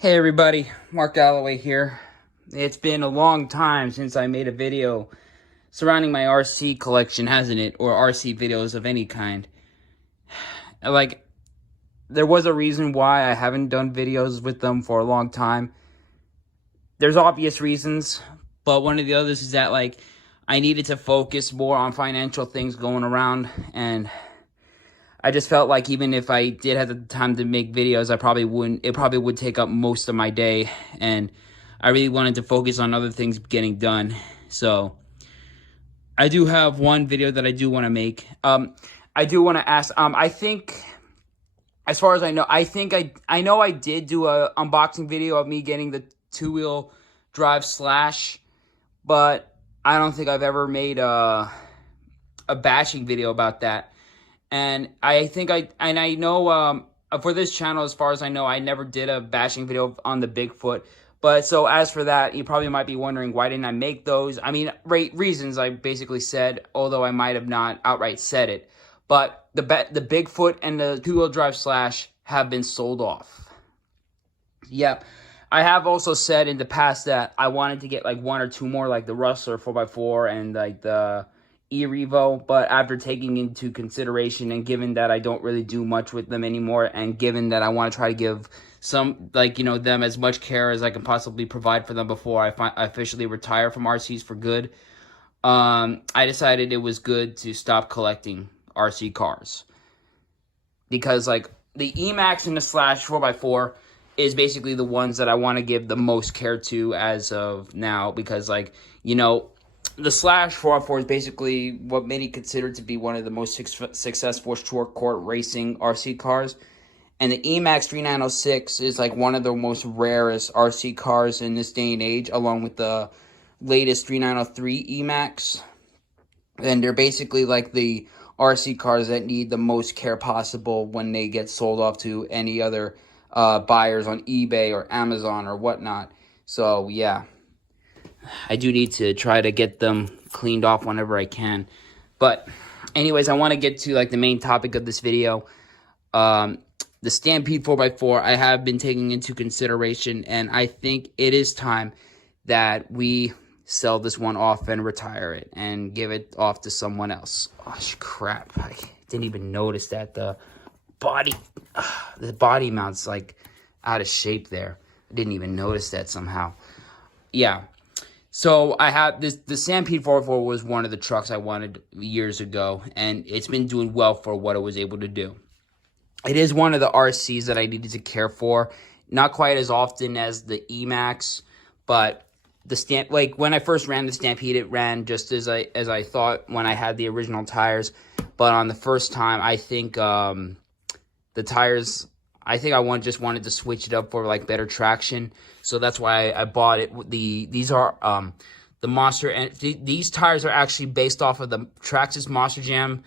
Hey everybody, Mark Galloway here. It's been a long time since I made a video surrounding my RC collection, hasn't it? Or RC videos of any kind. Like, there was a reason why I haven't done videos with them for a long time. There's obvious reasons, but one of the others is that, like, I needed to focus more on financial things going around, and I just felt like even if I did have the time to make videos, it probably would take up most of my day, and I really wanted to focus on other things getting done. So I do have one video that I do want to make. I do want to ask, I think, as far as I know, I know I did do a unboxing video of me getting the two-wheel drive Slash, but I don't think I've ever made a bashing video about that. And I know for this channel, as far as I know, I never did a bashing video on the Bigfoot. But so as for that, you probably might be wondering, why didn't I make those? I mean, reasons I basically said, although I might have not outright said it. But the Bigfoot and the two-wheel drive Slash have been sold off. Yep. I have also said in the past that I wanted to get like one or two more, like the Rustler 4x4 and like the E-Revo, but after taking into consideration and given that I don't really do much with them anymore, and given that I want to try to give some, like, you know, them as much care as I can possibly provide for them before I officially retire from RCs for good, I decided it was good to stop collecting RC cars. Because, like, the E-Max and the Slash 4x4 is basically the ones that I want to give the most care to as of now, because, like, you know, the Slash 4x4 is basically what many consider to be one of the most successful short court racing RC cars. And the E-Max 3906 is like one of the most rarest RC cars in this day and age, along with the latest 3903 E-Max. And they're basically like the RC cars that need the most care possible when they get sold off to any other buyers on eBay or Amazon or whatnot. So, yeah. I do need to try to get them cleaned off whenever I can. But anyways, I want to get to like the main topic of this video. The Stampede 4x4 I have been taking into consideration, and I think it is time that we sell this one off and retire it and give it off to someone else. Oh crap, I didn't even notice that the body mount's like out of shape there. I didn't even notice that somehow. Yeah. So I have this, the Stampede 4x4 was one of the trucks I wanted years ago, and it's been doing well for what it was able to do. It is one of the RCs that I needed to care for, not quite as often as the E-Max, but like when I first ran the Stampede, it ran just as I thought when I had the original tires. But on the first time, I think the tires, I think I just wanted to switch it up for like better traction. So that's why I bought it. These are the Monster, and these tires are actually based off of the Traxxas Monster Jam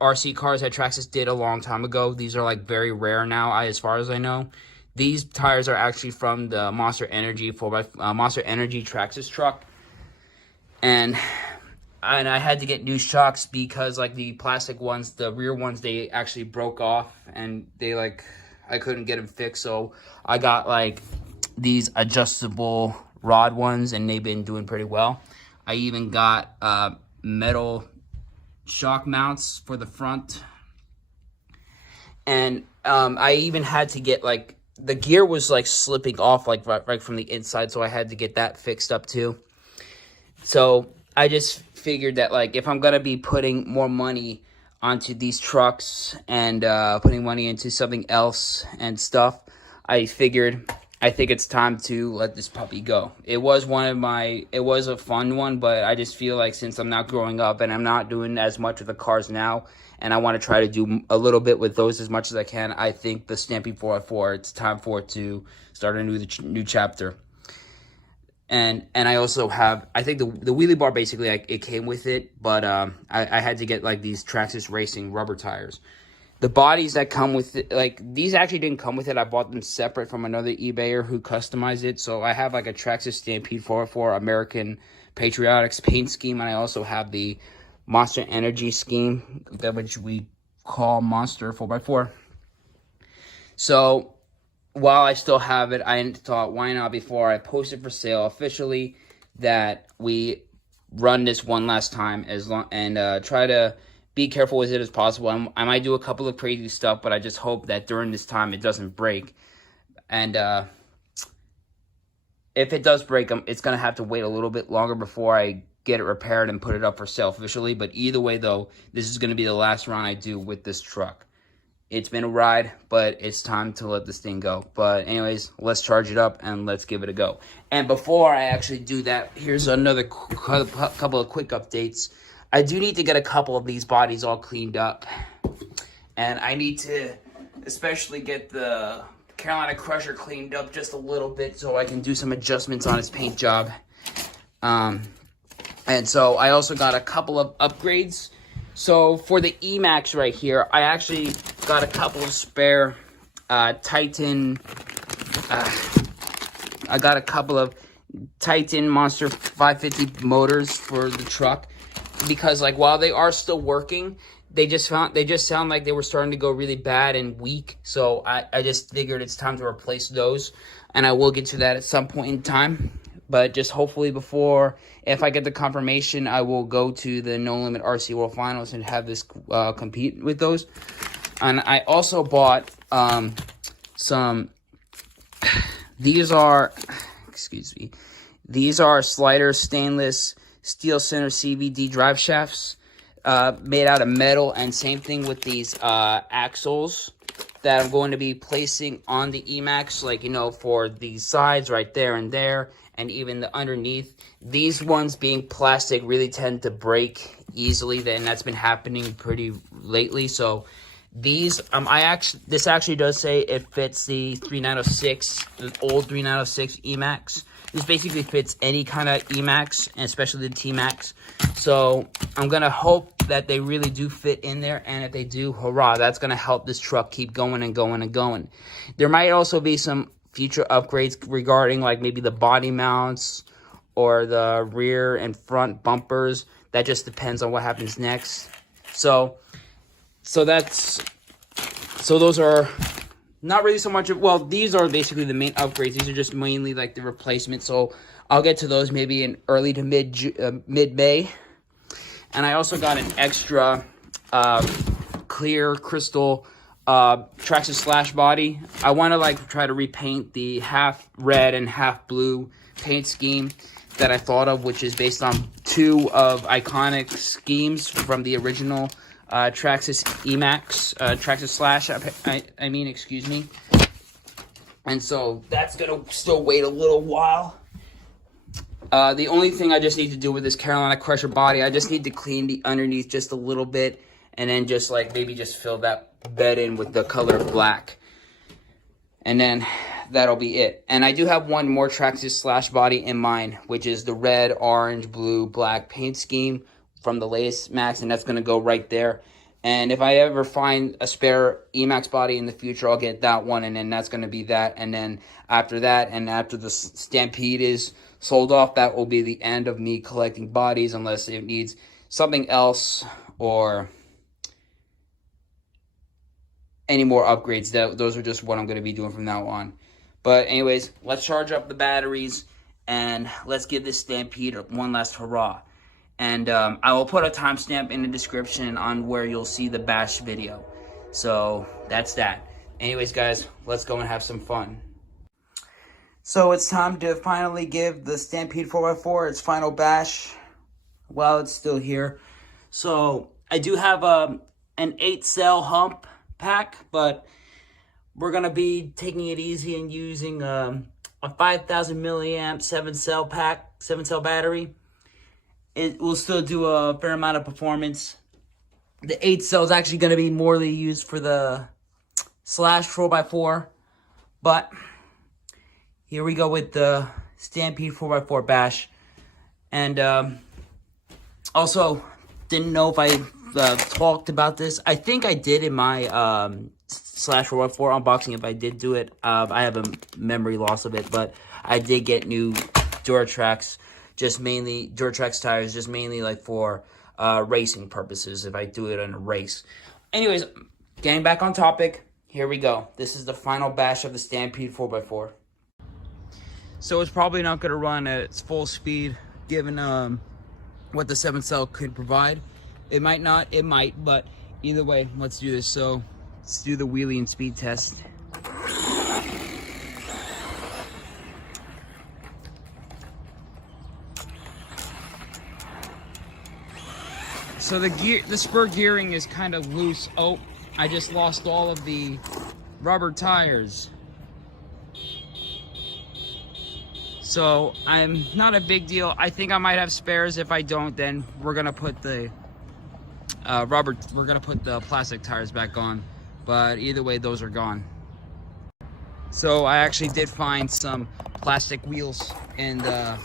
RC cars that Traxxas did a long time ago. These are like very rare now, as far as I know. These tires are actually from the Monster Energy Monster Energy Traxxas truck, and I had to get new shocks because like the plastic ones, the rear ones, they actually broke off, and they like I couldn't get them fixed. So I got like these adjustable rod ones, and they've been doing pretty well. I even got metal shock mounts for the front, and I even had to get like the gear was like slipping off like right from the inside, so I had to get that fixed up too. So I just figured that like if I'm gonna be putting more money onto these trucks and putting money into something else and stuff, I think it's time to let this puppy go. It was a fun one, but I just feel like since I'm not growing up and I'm not doing as much with the cars now, and I want to try to do a little bit with those as much as I can, I think the Stampede 4x4, it's time for it to start a new chapter. And I also have, I think the wheelie bar basically, it came with it, but I had to get like these Traxxas Racing rubber tires. The bodies that come with it, like, these actually didn't come with it. I bought them separate from another eBayer who customized it. So I have, like, a Traxxas Stampede 4x4 American Patriotics paint scheme. And I also have the Monster Energy scheme, which we call Monster 4x4. So while I still have it, I thought, why not, before I post it for sale officially, that we run this one last time and try to be careful with it as possible. I might do a couple of crazy stuff, but I just hope that during this time it doesn't break. And if it does break, it's going to have to wait a little bit longer before I get it repaired and put it up for sale officially. But either way, though, this is going to be the last run I do with this truck. It's been a ride, but it's time to let this thing go. But anyways, let's charge it up and let's give it a go. And before I actually do that, here's another couple of quick updates. I do need to get a couple of these bodies all cleaned up. And I need to especially get the Carolina Crusher cleaned up just a little bit so I can do some adjustments on its paint job. And so I also got a couple of upgrades. So for the Emax right here, I actually got a couple of spare Titan. I got a couple of Titan Monster 550 motors for the truck because, like, while they are still working, they just sound like they were starting to go really bad and weak. So I just figured it's time to replace those, and I will get to that at some point in time. But just hopefully before, if I get the confirmation, I will go to the No Limit RC World Finals and have this compete with those. And I also bought some, these are slider stainless steel center CVD drive shafts made out of metal. And same thing with these axles that I'm going to be placing on the Emax, like, you know, for the sides right there and there, and even the underneath. These ones being plastic really tend to break easily, and that's been happening pretty lately. So these, this actually does say it fits the 3906, the old 3906 Emax. This basically fits any kind of Emax, and especially the T-Max. So I'm gonna hope that they really do fit in there, and if they do, hurrah, that's gonna help this truck keep going and going and going. There might also be some future upgrades regarding, like, maybe the body mounts or the rear and front bumpers. That just depends on what happens next. So those are not really so much of, well, these are basically the main upgrades. These are just mainly like the replacement. So I'll get to those maybe in early to mid-May. And I also got an extra clear crystal Traxxas Slash body. I want to, like, try to repaint the half red and half blue paint scheme that I thought of, which is based on two of iconic schemes from the original Traxxas Emax, Traxxas Slash, I mean, excuse me. And so that's gonna still wait a little while. The only thing I just need to do with this Carolina Crusher body, I just need to clean the underneath just a little bit, and then just, like, maybe just fill that bed in with the color black, and then that'll be it. And I do have one more Traxxas Slash body in mind, which is the red, orange, blue, black paint scheme from the latest Max, and that's going to go right there. And if I ever find a spare Emax body in the future, I'll get that one, and then that's going to be that. And then after that, and after the Stampede is sold off, that will be the end of me collecting bodies, unless it needs something else or any more upgrades. Those are just what I'm going to be doing from now on. But anyways, let's charge up the batteries and let's give this Stampede one last hurrah. And I will put a timestamp in the description on where you'll see the bash video. So that's that. Anyways, guys, let's go and have some fun. So it's time to finally give the Stampede 4x4 its final bash while it's still here. So I do have an 8-cell hump pack, but we're gonna be taking it easy and using a 5,000 milliamp 7-cell battery. It will still do a fair amount of performance. The 8 cell is actually going to be more used for the Slash 4x4. But here we go with the Stampede 4x4 bash. And also, didn't know if I talked about this. I think I did in my Slash 4x4 unboxing. If I did do it, I have a memory loss of it. But I did get new Duratrax. Just mainly, Duratrax tires, just mainly like for racing purposes, if I do it in a race. Anyways, getting back on topic, Here we go. This is the final bash of the Stampede 4x4. So it's probably not going to run at its full speed, given what the 7-cell could provide. It might not, it might, but either way, let's do this. So let's do the wheelie and speed test. So the spur gearing is kind of loose. Oh, I just lost all of the rubber tires. So I'm not a big deal. I think I might have spares. If I don't, then we're gonna put the plastic tires back on. But either way, those are gone. So I actually did find some plastic wheels in the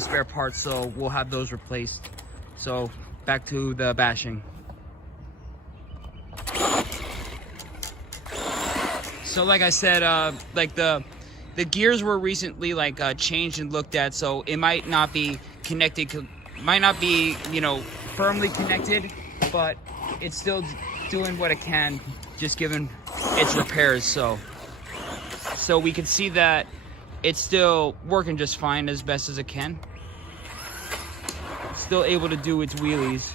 spare parts, so we'll have those replaced. So back to the bashing. So like I said, like the gears were recently changed and looked at, so it might not be connected, might not be, you know, firmly connected, but it's still doing what it can, just given its repairs. So we can see that it's still working just fine, as best as it can. Still able to do its wheelies.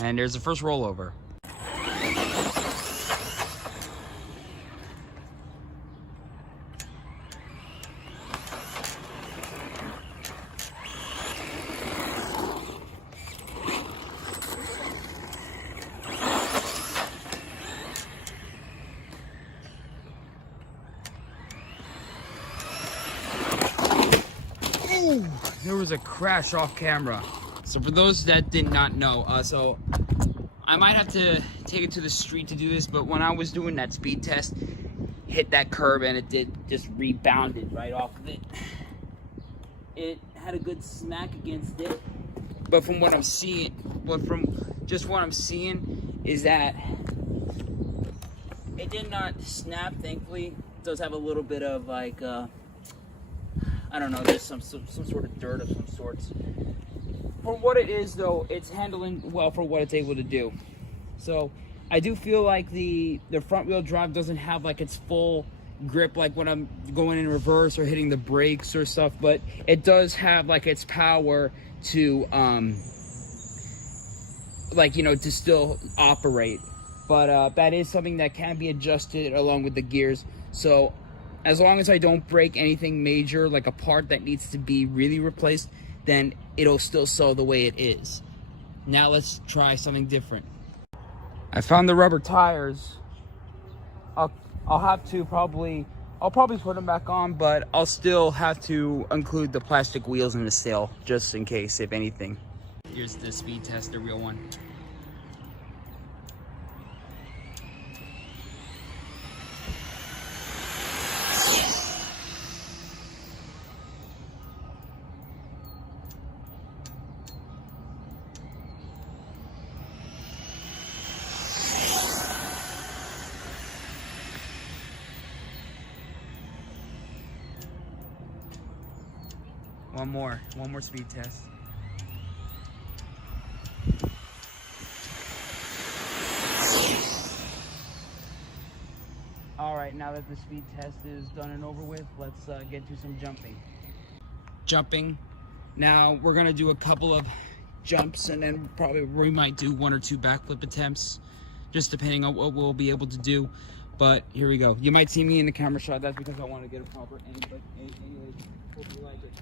And there's the first rollover. Ooh, there was a crash off camera. So for those that did not know, so I might have to take it to the street to do this, but when I was doing that speed test, hit that curb and it did just rebounded right off of it. It had a good smack against it, but from what I'm seeing, what I'm seeing is that it did not snap. Thankfully, it does have a little bit of like I don't know, there's some sort of dirt of some sorts. For what it is, though, it's handling well for what it's able to do. So I do feel like the front wheel drive doesn't have like its full grip, like when I'm going in reverse or hitting the brakes or stuff, but it does have like its power to like, you know, to still operate. But that is something that can be adjusted along with the gears. So as long as I don't break anything major, like a part that needs to be really replaced, then it'll still sell the way it is. Now let's try something different. I found the rubber tires. I'll probably put them back on, but I'll still have to include the plastic wheels in the sale, just in case, if anything. Here's the speed test, the real one. One more speed test. All right, now that the speed test is done and over with, let's get to some jumping. Now we're gonna do a couple of jumps, and then probably we might do 1 or 2 backflip attempts, just depending on what we'll be able to do. But here we go. You might see me in the camera shot. That's because I want to get a proper aim. But anyways, hope you like it.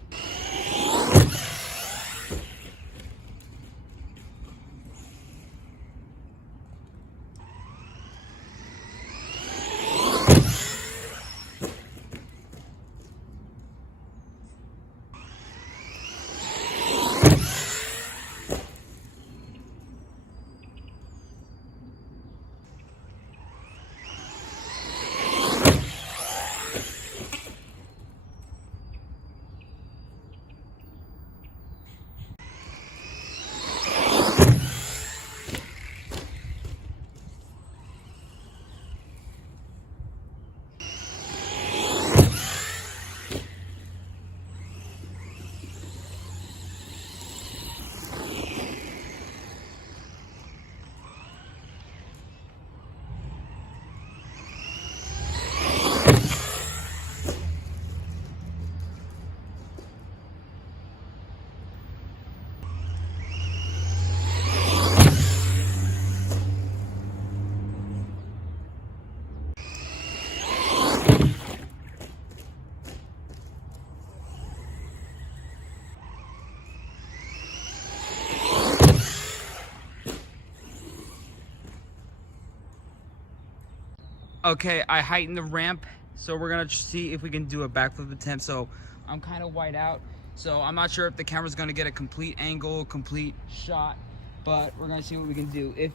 Okay, I heightened the ramp, so we're gonna see if we can do a backflip attempt. So I'm kind of white out, so I'm not sure if the camera's gonna get a complete angle, complete shot, but we're gonna see what we can do. If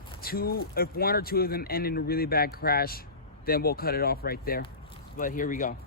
one or two of them end in a really bad crash, then we'll cut it off right there. But here we go.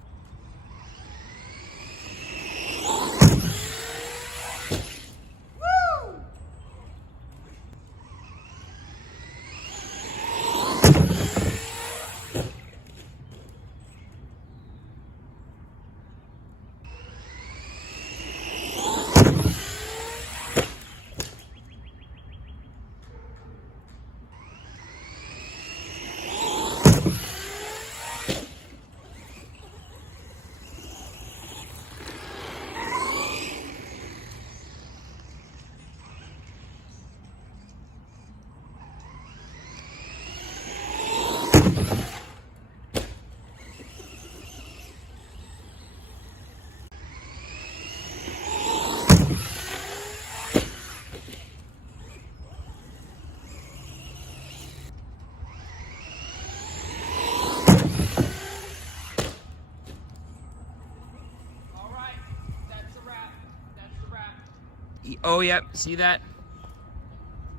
Oh, yep, see that?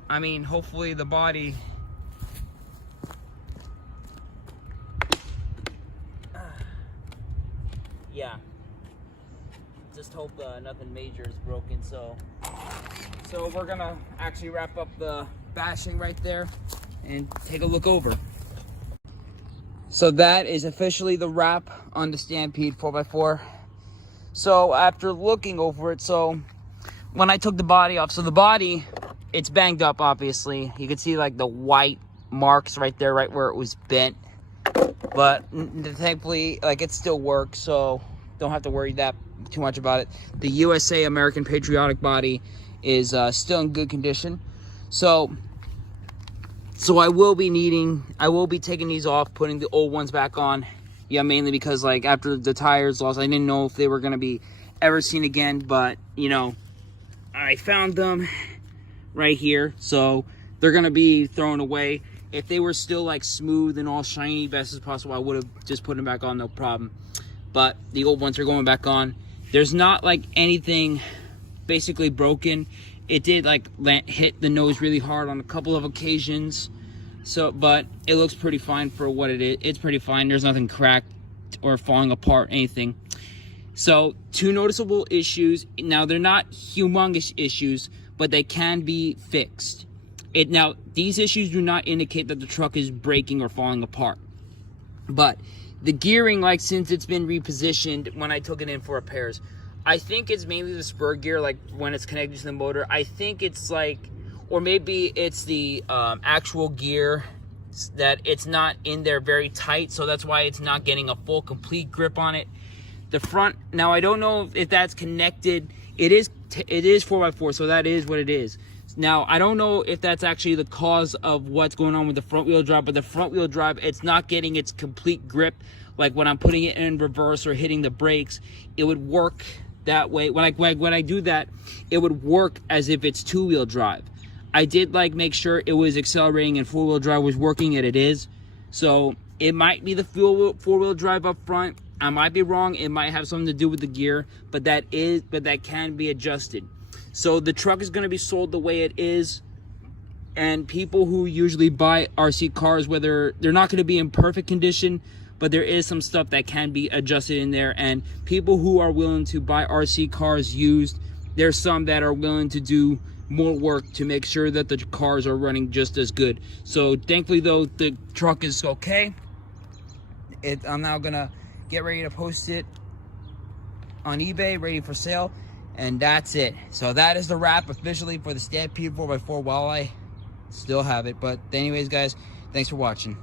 I mean, hopefully the body... yeah. Just hope nothing major is broken, so we're gonna actually wrap up the bashing right there and take a look over. So that is officially the wrap on the Stampede 4x4. So after looking over it, so when I took the body off, so the body, it's banged up, obviously. You can see like the white marks right there, right where it was bent. But thankfully, like, it still works, so don't have to worry that too much about it. The USA American Patriotic body is still in good condition. So I will be taking these off, putting the old ones back on. Yeah, mainly because, like, after the tires lost, I didn't know if they were going to be ever seen again, but, you know, I found them right here, so they're gonna be thrown away. If they were still like smooth and all shiny, best as possible, I would have just put them back on, no problem. But the old ones are going back on. There's not like anything basically broken. It did like hit the nose really hard on a couple of occasions, so but it looks pretty fine for what it is. It's pretty fine. There's nothing cracked or falling apart, anything. So, two noticeable issues. Now, they're not humongous issues, but they can be fixed. Now, these issues do not indicate that the truck is breaking or falling apart. But the gearing, like, since it's been repositioned when I took it in for repairs, I think it's mainly the spur gear, like, when it's connected to the motor. I think it's, like, or maybe it's the actual gear that it's not in there very tight, so that's why it's not getting a full, complete grip on it. The front, now I don't know if that's connected. It is 4x4, so that is what it is. Now, I don't know if that's actually the cause of what's going on with the front wheel drive, but the front wheel drive, it's not getting its complete grip. Like when I'm putting it in reverse or hitting the brakes, it would work that way. When I do that, it would work as if it's two-wheel drive. I did like make sure it was accelerating and four-wheel drive was working, and it is. So it might be the four-wheel drive up front. I might be wrong. It might have something to do with the gear, but that can be adjusted. So the truck is going to be sold the way it is, and people who usually buy RC cars, whether they're not going to be in perfect condition, but there is some stuff that can be adjusted in there. And people who are willing to buy RC cars used, there's some that are willing to do more work to make sure that the cars are running just as good. So thankfully, though, the truck is okay. I'm now gonna get ready to post it on eBay, ready for sale, and that's it. So that is the wrap officially for the Stampede 4x4 while I still have it. But anyways, guys, thanks for watching.